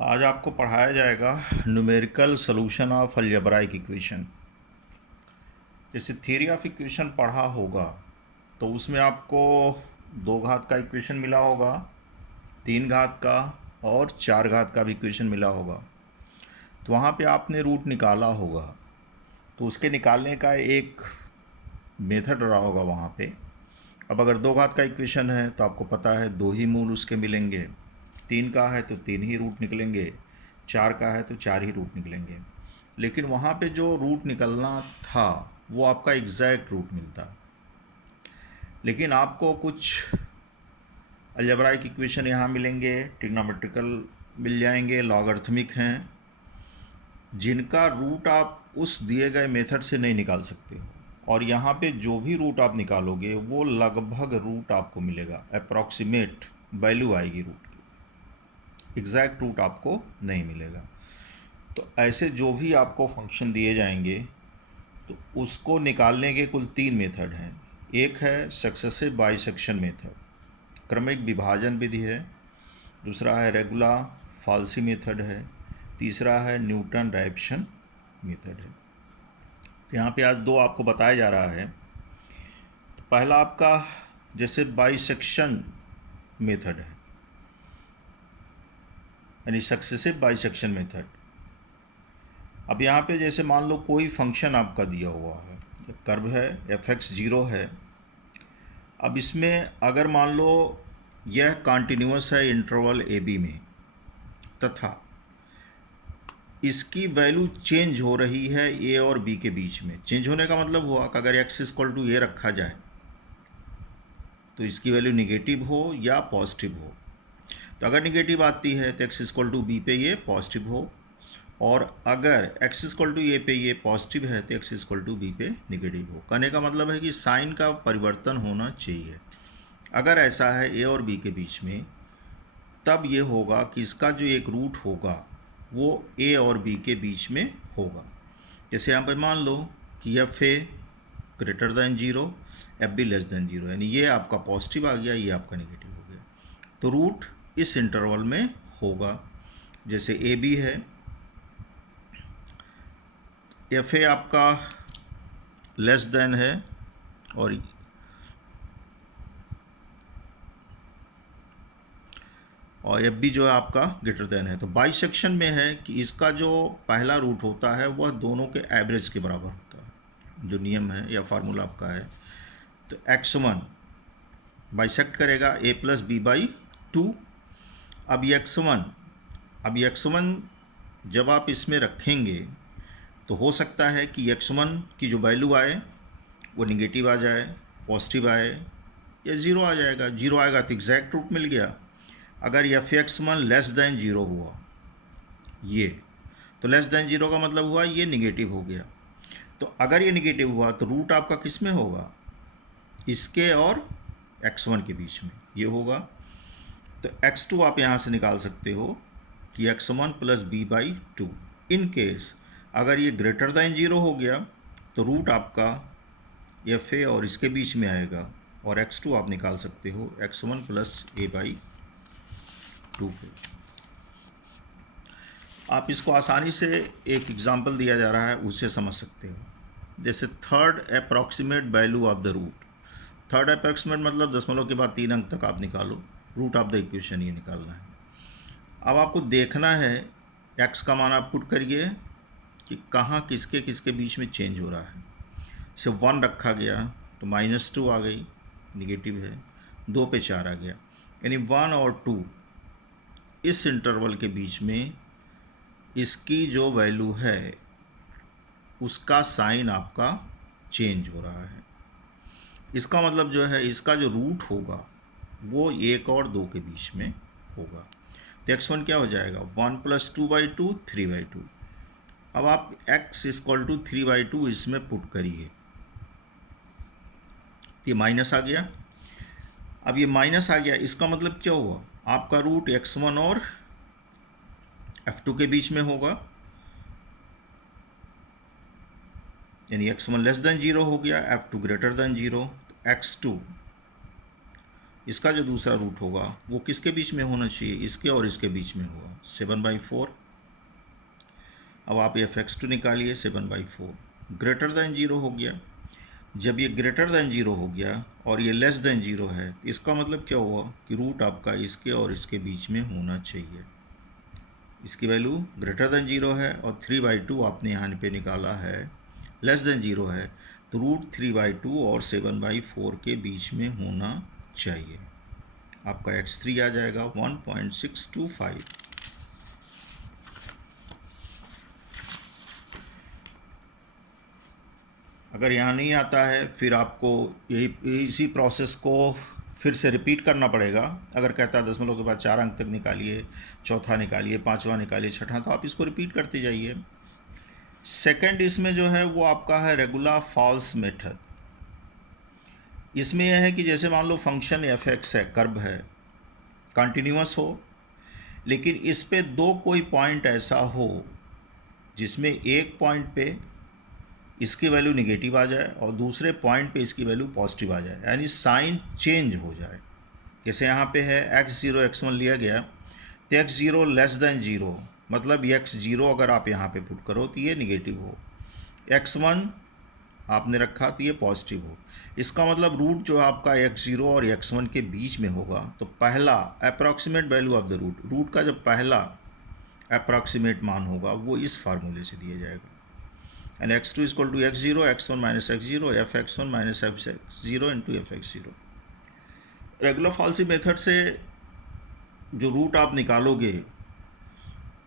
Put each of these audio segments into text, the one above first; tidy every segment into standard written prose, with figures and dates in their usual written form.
आज आपको पढ़ाया जाएगा numerical solution of algebraic equation. जैसे थ्योरी ऑफ इक्वेशन पढ़ा होगा तो उसमें आपको 2 घात का इक्वेशन मिला होगा, 3 घात का और 4 घात का भी इक्वेशन मिला होगा। तो वहाँ पे आपने रूट निकाला होगा, तो उसके निकालने का एक मेथड रहा होगा वहाँ पे। अब अगर 2 घात का इक्वेशन है तो आपको पता है 2 ही मूल उसके मिलेंगे, 3 का है तो 3 ही रूट निकलेंगे, 4 का है तो 4 ही रूट निकलेंगे। लेकिन वहाँ पे जो रूट निकलना था वो आपका एग्जैक्ट रूट मिलता। लेकिन आपको कुछ अलजेब्राइक इक्वेशन यहाँ मिलेंगे, ट्रिग्नोमेट्रिकल मिल जाएंगे, लॉगरिथमिक हैं, जिनका रूट आप उस दिए गए मेथड से नहीं निकाल सकते हो। और यहाँ पे जो भी रूट आप निकालोगे वो लगभग रूट आपको मिलेगा, अप्रॉक्सीमेट वैल्यू आएगी रूट की, एग्जैक्ट रूट आपको नहीं मिलेगा। तो ऐसे जो भी आपको फंक्शन दिए जाएंगे तो उसको निकालने के कुल 3 मेथड हैं। एक है सक्सेसिव बाइसेक्शन मेथड, क्रमिक विभाजन विधि है। दूसरा है रेगुलर फाल्सी मेथड है। तीसरा है न्यूटन रैप्सन मेथड है। तो यहाँ पे आज 2 आपको बताया जा रहा है। तो पहला आपका जैसे बाइसेक्शन मेथड है, यानी सक्सेसिव बाइसेक्शन मेथड। अब यहाँ पे जैसे मान लो कोई फंक्शन आपका दिया हुआ है, कर्व है, fx 0 है। अब इसमें अगर मान लो यह कॉन्टिन्यूस है इंटरवल ए बी में, तथा इसकी वैल्यू चेंज हो रही है ए और बी के बीच में। चेंज होने का मतलब हुआ कि अगर x इक्वल टू ए रखा जाए तो इसकी वैल्यू निगेटिव हो या पॉजिटिव हो। तो अगर निगेटिव आती है तो x इक्वल टू बी पे ये पॉजिटिव हो, और अगर x इक्वल टू ए पे ये पॉजिटिव है तो x इक्वल टू बी पे निगेटिव हो। कहने का मतलब है कि साइन का परिवर्तन होना चाहिए। अगर ऐसा है ए और बी के बीच में, तब ये होगा कि इसका जो एक रूट होगा वो ए और बी के बीच में होगा। जैसे यहाँ पर मान लो कि F A greater than 0, F be less than 0, यानी ये आपका पॉजिटिव आ गया, ये आपका निगेटिव हो गया। तो रूट इस इंटरवल में होगा। जैसे ए बी है, एफ ए आपका लेस देन है और एफ बी जो है आपका ग्रेटर देन है। तो बाइसेक्शन में है कि इसका जो पहला रूट होता है वह दोनों के एवरेज के बराबर होता है। जो नियम है या फार्मूला आपका है, तो x1 बाइसेक्ट करेगा a प्लस बी बाई 2। अब x1 जब आप इसमें रखेंगे तो हो सकता है कि x1 की जो वैल्यू आए वो निगेटिव आ जाए, पॉजिटिव आए या ज़ीरो आ जाएगा। ज़ीरो आएगा तो एग्जैक्ट रूट मिल गया। अगर F x one less than 0 हुआ ये, तो लेस दैन 0 का मतलब हुआ ये निगेटिव हो गया। तो अगर ये निगेटिव हुआ तो रूट आपका किस में होगा, इसके और x1 के बीच में ये होगा। तो x2 आप यहाँ से निकाल सकते हो कि x1 plus b by 2। In case अगर ये ग्रेटर दैन 0 हो गया तो रूट आपका एफ ए और इसके बीच में आएगा, और x2 आप निकाल सकते हो x1 प्लस ए बाई 2 पे। आप इसको आसानी से एक एग्जांपल दिया जा रहा है उससे समझ सकते हो। जैसे third approximate value of the root. Third approximate मतलब दशमलव के बाद 3 अंक तक आप निकालो, रूट ऑफ द इक्वेशन ये निकालना है। अब आपको देखना है x का मान आप पुट करिए कि कहाँ किसके किसके बीच में चेंज हो रहा है। जैसे 1 रखा गया तो -2 आ गई, निगेटिव है। 2 पे 4 आ गया, यानी 1 और 2 इस इंटरवल के बीच में इसकी जो वैल्यू है उसका साइन आपका चेंज हो रहा है। इसका मतलब जो है इसका जो रूट होगा वो 1 और 2 के बीच में होगा। तो x1 क्या हो जाएगा, 1 प्लस 2/2 3/2। अब आप x इक्वल टू 3/2 इसमें पुट करिए, तो ये माइनस आ गया। अब ये माइनस आ गया, इसका मतलब क्या हुआ, आपका रूट x1 और f2 के बीच में होगा, यानी x1 लेस देन 0 हो गया, f2 ग्रेटर देन 0। x2 इसका जो दूसरा रूट होगा वो किसके बीच में होना चाहिए, इसके और इसके बीच में होगा, 7/4। अब आप f(x2) निकालिए, 7/4 ग्रेटर देन 0 हो गया। जब ये ग्रेटर देन 0 हो गया और ये लेस देन 0 है, इसका मतलब क्या हुआ कि रूट आपका इसके और इसके बीच में होना चाहिए। इसकी वैल्यू ग्रेटर देन 0 है और 3/2 आपने यहाँ पे निकाला है, लेस देन 0 है, तो रूट 3/2 और 7/4 के बीच में होना चाहिए। आपका x3 आ जाएगा 1.625। अगर यहाँ नहीं आता है फिर आपको इसी प्रोसेस को फिर से रिपीट करना पड़ेगा। अगर कहता है दशमलव के बाद 4 अंक तक निकालिए, चौथा निकालिए, पाँचवा निकालिए, छठा, तो आप इसको रिपीट करते जाइए। सेकंड इसमें जो है वो आपका है रेगुलर फॉल्स मेथड। इसमें यह है कि जैसे मान लो फंक्शन f(x) है, कर्व है, कंटिन्यूअस हो, लेकिन इस पे दो कोई पॉइंट ऐसा हो जिसमें एक पॉइंट पे इसकी वैल्यू निगेटिव आ जाए और दूसरे पॉइंट पे इसकी वैल्यू पॉजिटिव आ जाए, यानी साइन चेंज हो जाए। जैसे यहाँ पे है x0 x1 लिया गया, तो x0 लेस देन 0, मतलब x0 अगर आप यहाँ पे पुट करो तो ये निगेटिव हो, x1 आपने रखा तो ये पॉजिटिव हो। इसका मतलब रूट जो आपका x0 और x1 के बीच में होगा, तो पहला approximate value of the root का जो पहला अप्रॉक्सीमेट मान होगा वो इस फार्मूले से दिया जाएगा, and x2 equal to x0 x1 minus x0 f(x1) minus f(x0) into f(x0). Regula falsi method से जो रूट आप निकालोगे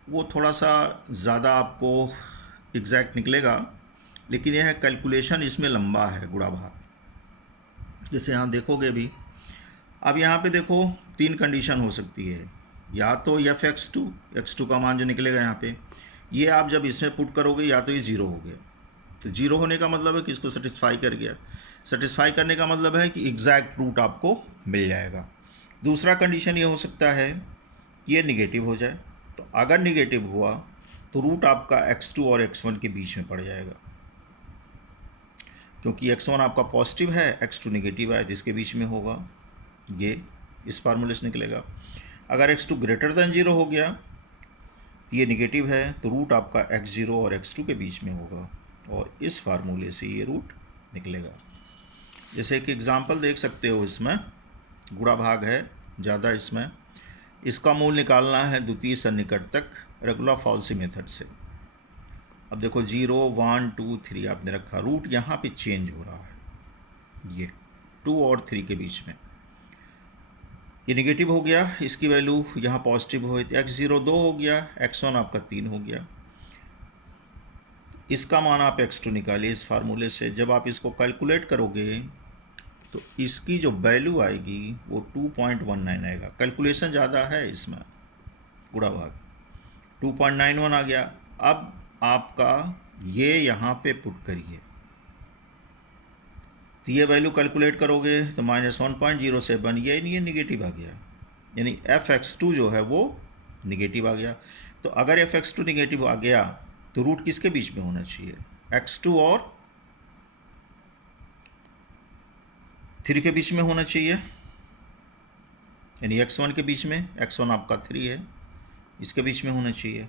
वो थोड़ा सा ज़्यादा आपको एग्जैक्ट निकलेगा, लेकिन यह कैलकुलेशन इसमें लंबा है, गुणा भाग। जैसे यहाँ देखोगे भी, अब यहाँ पे देखो 3 कंडीशन हो सकती है, या तो f(x2) का मान जो निकलेगा यहाँ पे, ये आप जब इसमें पुट करोगे या तो ये 0 हो गया, तो 0 होने का मतलब है कि इसको सेटिस्फाई कर गया। सेटिस्फाई करने का मतलब है कि एग्जैक्ट रूट आपको मिल जाएगा। दूसरा कंडीशन ये हो सकता है कि ये निगेटिव हो जाए, तो अगर निगेटिव हुआ तो रूट आपका x2 और x1 के बीच में पड़ जाएगा, क्योंकि x1 आपका पॉजिटिव है, x2 निगेटिव है, तो इसके बीच में होगा, ये इस फार्मूले से निकलेगा। अगर x2 ग्रेटर देन 0 हो गया तो ये निगेटिव है, तो रूट आपका x0 और x2 के बीच में होगा, और इस फार्मूले से ये रूट निकलेगा। जैसे एक एग्जांपल देख सकते हो, इसमें गुणा भाग है ज़्यादा, इसमें इसका मूल निकालना है द्वितीय सन्निकटक रेगुलर फॉल्सी मेथड से। अब देखो 0 1 2 3 आपने रखा, रूट यहाँ पे चेंज हो रहा है, ये 2 और 3 के बीच में, ये नेगेटिव हो गया, इसकी वैल्यू यहाँ पॉजिटिव हो, x0 2 हो गया, x1 आपका 3 हो गया। इसका मान आप x2 निकालिए इस फार्मूले से। जब आप इसको कैलकुलेट करोगे तो इसकी जो वैल्यू आएगी वो 2.19 आएगा। कैलकुलेशन ज़्यादा है इसमें, गुणा भाग 2.91 आ गया। अब आपका ये यहाँ पे पुट करिए, तो ये वैल्यू कैलकुलेट करोगे तो -1.07, ये निगेटिव आ गया, यानी f(x2) जो है वो निगेटिव आ गया। तो अगर f(x2) निगेटिव आ गया तो रूट किसके बीच में होना चाहिए, x2 और 3 के बीच में होना चाहिए, यानी x1 के बीच में, x1 आपका 3 है, इसके बीच में होना चाहिए।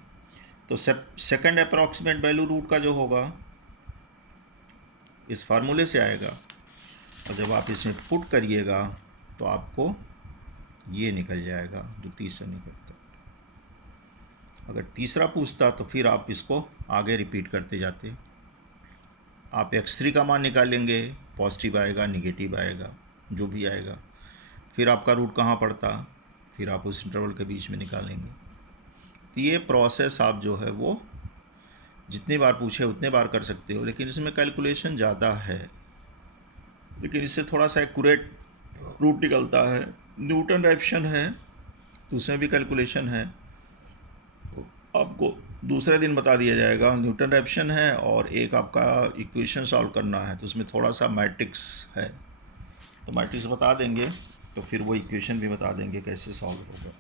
तो सेकंड अप्रॉक्सीमेट वैल्यू रूट का जो होगा इस फार्मूले से आएगा, और जब आप इसमें पुट करिएगा तो आपको ये निकल जाएगा जो तीसरा निकलता। अगर तीसरा पूछता तो फिर आप इसको आगे रिपीट करते जाते। आप x3 का मान निकालेंगे, पॉजिटिव आएगा, निगेटिव आएगा, जो भी आएगा, फिर आपका रूट कहाँ पड़ता, फिर आप उस इंटरवल के बीच में निकालेंगे। तो ये प्रोसेस आप जो है वो जितनी बार पूछे उतने बार कर सकते हो, लेकिन इसमें कैलकुलेशन ज़्यादा है, लेकिन इससे थोड़ा सा एक्यूरेट रूट निकलता है। न्यूटन रैप्शन है तो उसमें भी कैलकुलेशन है, आपको दूसरे दिन बता दिया जाएगा। न्यूटन रैप्शन है और एक आपका इक्वेशन सॉल्व करना है, तो उसमें थोड़ा सा मैट्रिक्स है, तो मैट्रिक्स बता देंगे तो फिर वो इक्वेशन भी बता देंगे कैसे सॉल्व होगा।